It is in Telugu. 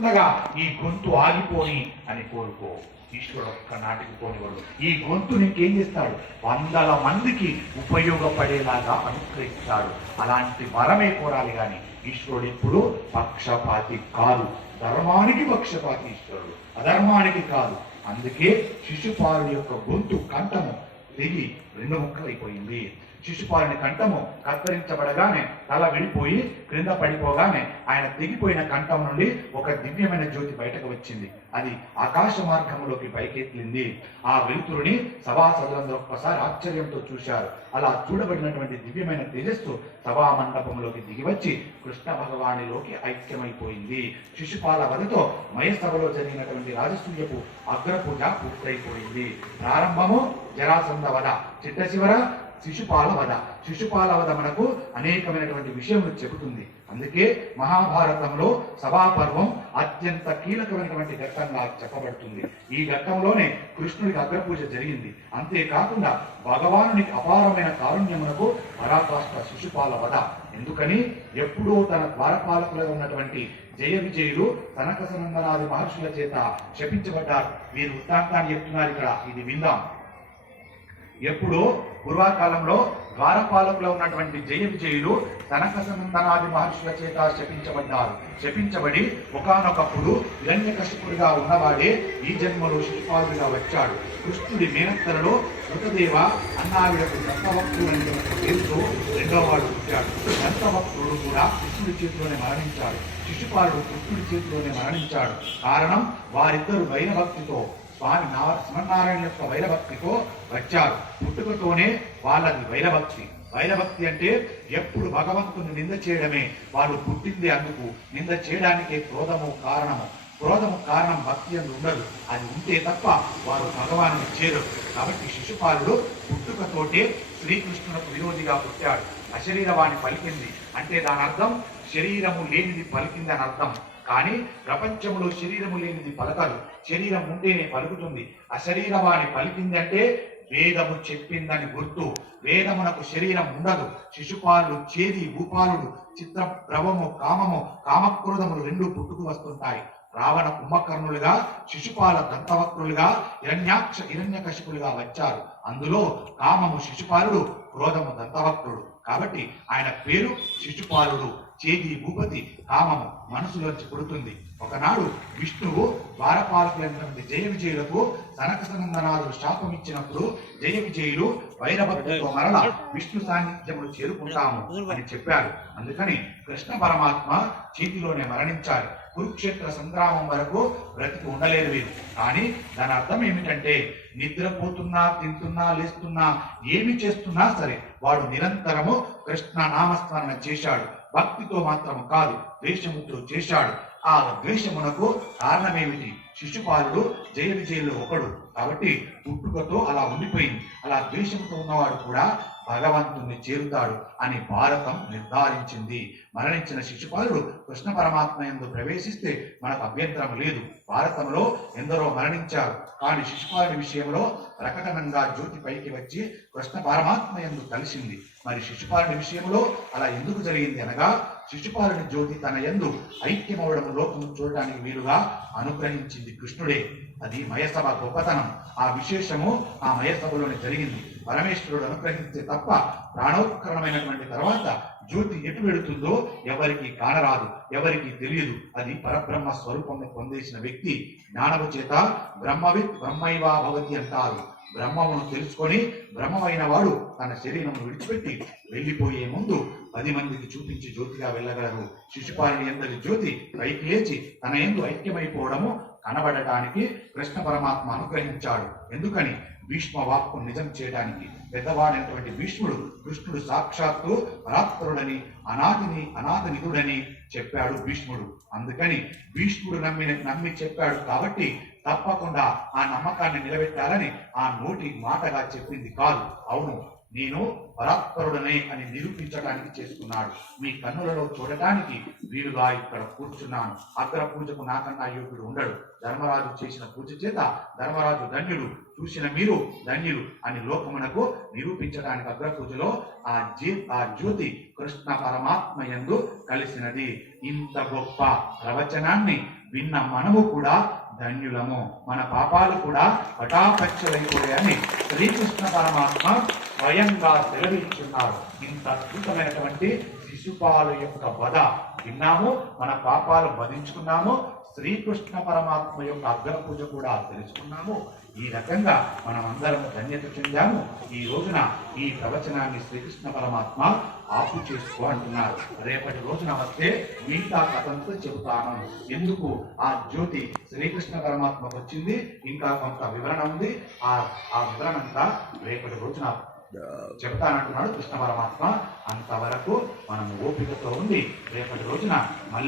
చెబుతుండగా ఈ గొంతు ఆగిపోని అని కోరుకో. ఈశ్వరుడు ఒక్క నాటికి పోనివాడు ఈ గొంతు నీకేం చేస్తాడు? వందల మందికి ఉపయోగపడేలాగా అనుగ్రహిస్తాడు. అలాంటి వరమే కోరాలి కాని ఈశ్వరుడు ఎప్పుడు పక్షపాతి కాదు. ధర్మానికి పక్షపాతి ఈశ్వరుడు. అధర్మానికి కాదు. అందుకే శిశుపాలుడి యొక్క గొంతు కంఠము తిరిగి రెండు ముక్కలైపోయింది. శిశుపాలుని కంఠము కత్తిరించబడగానే తల విడిపోయి క్రింద పడిపోగానే ఆయన తెగిపోయిన కంఠం నుండి ఒక దివ్యమైన జ్యోతి బయటకు వచ్చింది. అది ఆకాశ మార్గంలోకి పైకెత్తింది. ఆ వెలుతురుని సభాసదులందరూ ఒక్కసారి ఆశ్చర్యంతో చూశారు. అలా చూడబడినటువంటి దివ్యమైన తేజస్సు సభా మండపంలోకి దిగివచ్చి కృష్ణ భగవానిలోకి ఐక్యమైపోయింది. శిశుపాల వదితో మయసభలో జరిగినటువంటి రాజసూయపు అగ్రపూజ పూర్తయిపోయింది. ప్రారంభము జరాసంద వద చిట్ట చివర శిశుపాల వధ శిశుపాల వధ మనకు అనేకమైనటువంటి విషయములు చెబుతుంది. అందుకే మహాభారతంలో సభాపర్వం అత్యంత కీలకమైనటువంటి ఘట్టంగా చెప్పబడుతుంది. ఈ ఘట్టంలోనే కృష్ణుడికి అగ్రపూజ జరిగింది. అంతేకాకుండా భగవానునికి అపారమైన కారుణ్యమునకు పరాకాష్ట శిశుపాల వధ ఎందుకని? ఎప్పుడూ తన ద్వారపాలకులుగా ఉన్నటువంటి జయ విజయులు తనక సనందనాది మహర్షుల చేత శపించబడ్డారు. వీరు వృత్తాంతాన్ని చెప్తున్నారు ఇక్కడ. ఇది విందాం. ఎప్పుడో పూర్వకాలంలో ద్వారపాలకులో ఉన్నటువంటి జయ విజయులు తనక సనందనాది మహర్షుల చేత శపించబడ్డారు. శపించబడి ఒకానొకప్పుడు హిరణ్యకశిపుడిగా ఉన్నవాడే ఈ జన్మలో శిశుపాలుడిగా వచ్చాడు. కృష్ణుడి మేనత్తలలో మృతదేవ అన్నావిడకు దంతభక్తుడు పేరుతో రెండవ వాడు పుట్టాడు. దంతభక్తుడు కూడా కృష్ణుడి చేతిలోనే మరణించాడు. శిశుపాలుడు కృష్ణుడి చేతిలోనే మరణించాడు. కారణం వారిద్దరు వైరభక్తితో స్వామి నా- శ్రీమన్నారాయణ యొక్క వైరభక్తితో వచ్చారు. పుట్టుకతోనే వాళ్ళది వైరభక్తి. వైరభక్తి అంటే ఎప్పుడు భగవంతుని నింద చేయడమే. వాళ్ళు పుట్టింది అందుకు. నింద చేయడానికే క్రోధము కారణము. క్రోధము కారణం భక్తి అని ఉండదు. అది ఉంటే తప్ప వారు భగవాను చేరు కాబట్టి శిశుపాలుడు పుట్టుకతోటే శ్రీకృష్ణునకు విరోధిగా పుట్టాడు. అశరీరవాణి పలికింది. అంటే దాని అర్థం శరీరము లేనిది పలికింది అని అర్థం కానీ ప్రపంచంలో శరీరము లేనిది పలకదు. శరీరం ఉంటేనే పలుకుతుంది. అశరీరవాణి పలికిందంటే వేదము చెప్పిందని గుర్తు. వేదమునకు శరీరం ఉండదు. శిశుపాలు చేది భూపాలుడు చిత్ర భ్రవము కామము కామక్రోధములు రెండు పుట్టుకు వస్తుంటాయి. రావణ కుంభకర్ణులుగా శిశుపాల దంతవక్రులుగా హిరణ్యాక్ష హిరణ్యకశిపులుగా వచ్చారు. అందులో కామము శిశుపాలుడు క్రోధము దంతవక్రుడు. కాబట్టి ఆయన పేరు శిశుపాలుడు. చేది భూపతి కామము మనసులోంచి పుడుతుంది. ఒకనాడు విష్ణువు ద్వారపాలకులైనటువంటి జయ విజయులకు సనక సనందనాథుడు శాపం ఇచ్చినప్పుడు జయ విజయులు వైరభక్తితో మరల విష్ణు సాన్నిధ్యములు చేరుకుంటాము అని చెప్పారు అందుకని కృష్ణ పరమాత్మ చేతిలోనే మరణించారు కురుక్షేత్ర సంగ్రామం వరకు బ్రతికి ఉండలేరు వీరు కానీ దాని అర్థం ఏమిటంటే నిద్రపోతున్నా తింటున్నా లేస్తున్నా ఏమి చేస్తున్నా సరే వాడు నిరంతరము కృష్ణ నామస్మరణ చేశాడు. భక్తితో మాత్రము కాదు ద్వేషముతో చేశాడు. ఆ ద్వేషమునకు కారణమేమిటి? శిశుపాలుడు జయ విజయంలో ఒకడు. కాబట్టి పుట్టుకతో అలా ఉండిపోయింది. అలా ద్వేషంతో ఉన్నవాడు కూడా భగవంతుణ్ణి చేరుతాడు అని భారతం నిర్ధారించింది. మరణించిన శిశుపాలుడు కృష్ణ పరమాత్మ ఎందు ప్రవేశిస్తే మనకు అభ్యంతరం లేదు. భారతంలో ఎందరో మరణించారు. కానీ శిశుపాలుడి విషయంలో ప్రకటనంగా జ్యోతి పైకి వచ్చి కృష్ణ పరమాత్మ ఎందు కలిసింది. మరి శిశుపాలుడి విషయంలో అలా ఎందుకు జరిగింది అనగా శిశుపాలని జ్యోతి తన ఎందు ఐక్యమవడం లోకము చూడటానికి వీలుగా అనుగ్రహించింది కృష్ణుడే. అది మయసభ గొప్పతనం. ఆ విశేషము ఆ మయసభలోనే జరిగింది. పరమేశ్వరుడు అనుగ్రహిస్తే తప్ప ప్రాణోత్కరణమైనటువంటి తర్వాత జ్యోతి ఎటు వెడుతుందో ఎవరికి కానరాదు ఎవరికి తెలియదు. అది పరబ్రహ్మ స్వరూపంలో పొందేసిన వ్యక్తి. జ్ఞానము చేత బ్రహ్మవిత్ బ్రహ్మైవా భవతి అంటారు. బ్రహ్మమును తెలుసుకొని బ్రహ్మమైన వాడు తన శరీరం విడిచిపెట్టి వెళ్ళిపోయే ముందు పది మందికి చూపించి జ్యోతిగా వెళ్ళగలరు. శిశుపాలని ఎందరి జ్యోతి పైకి లేచి తన ఎందు ఐక్యమైపోవడము కనబడటానికి కృష్ణ పరమాత్మ అనుగ్రహించాడు. ఎందుకని? భీష్మ వాక్కు నిజం చేయడానికి పెద్దవాడైనటువంటి భీష్ముడు కృష్ణుడు సాక్షాత్తు పరాత్పరుడని అనాథిని అనాథనిధుడని చెప్పాడు భీష్ముడు. అందుకని భీష్ముడు నమ్మి నమ్మి చెప్పాడు కాబట్టి తప్పకుండా ఆ నమ్మకాన్ని నిలబెట్టాలని ఆ నోటి మాటగా చెప్పింది కాదు. అవును నేను పరాత్పరుడనే అని నిరూపించడానికి చేసుకున్నాడు మీ కన్నులలో చూడటానికి వీలుగా ఇక్కడ కూర్చున్నాను. అగ్ర పూజకు నాకన్నా యోగ్యుడు ఉండడు. ధర్మరాజు చేసిన పూజ చేత ధర్మరాజు ధన్యుడు. చూసిన మీరు ధన్యులు అని లోకమునకు నిరూపించడానికి అగ్ర పూజలో ఆ జీ ఆ జ్యోతి కృష్ణ పరమాత్మ ఎందు కలిసినది. ఇంత గొప్ప ప్రవచనాన్ని విన్న మనము కూడా ధన్యులము. మన పాపాలు కూడా పటాపచ్చలైపోయాయని శ్రీకృష్ణ పరమాత్మ స్వయంగా సెలవిస్తున్నారు ఇంత అద్భుతమైనటువంటి శిశుపాలు యొక్క వధ విన్నాము మన పాపాలు వధించుకున్నాము శ్రీకృష్ణ పరమాత్మ యొక్క అగ్ర పూజ కూడా తెలుసుకున్నాము. ఈ రకంగా మనం అందరం ధన్యత చెందాము. ఈ రోజున ఈ ప్రవచనాన్ని శ్రీకృష్ణ పరమాత్మ ఆపు చేసుకో అంటున్నారు. రేపటి రోజున వస్తే మిగతా కథంతో చెబుతాను. ఎందుకు? ఆ జ్యోతి శ్రీకృష్ణ పరమాత్మకు వచ్చింది. ఇంకా కొంత వివరణ ఉంది. ఆ ఆ వివరణ అంతా రేపటి రోజున చెప్తానంటున్నాడు కృష్ణ పరమాత్మ. అంతవరకు మనం ఓపికతో ఉండి రేపటి రోజున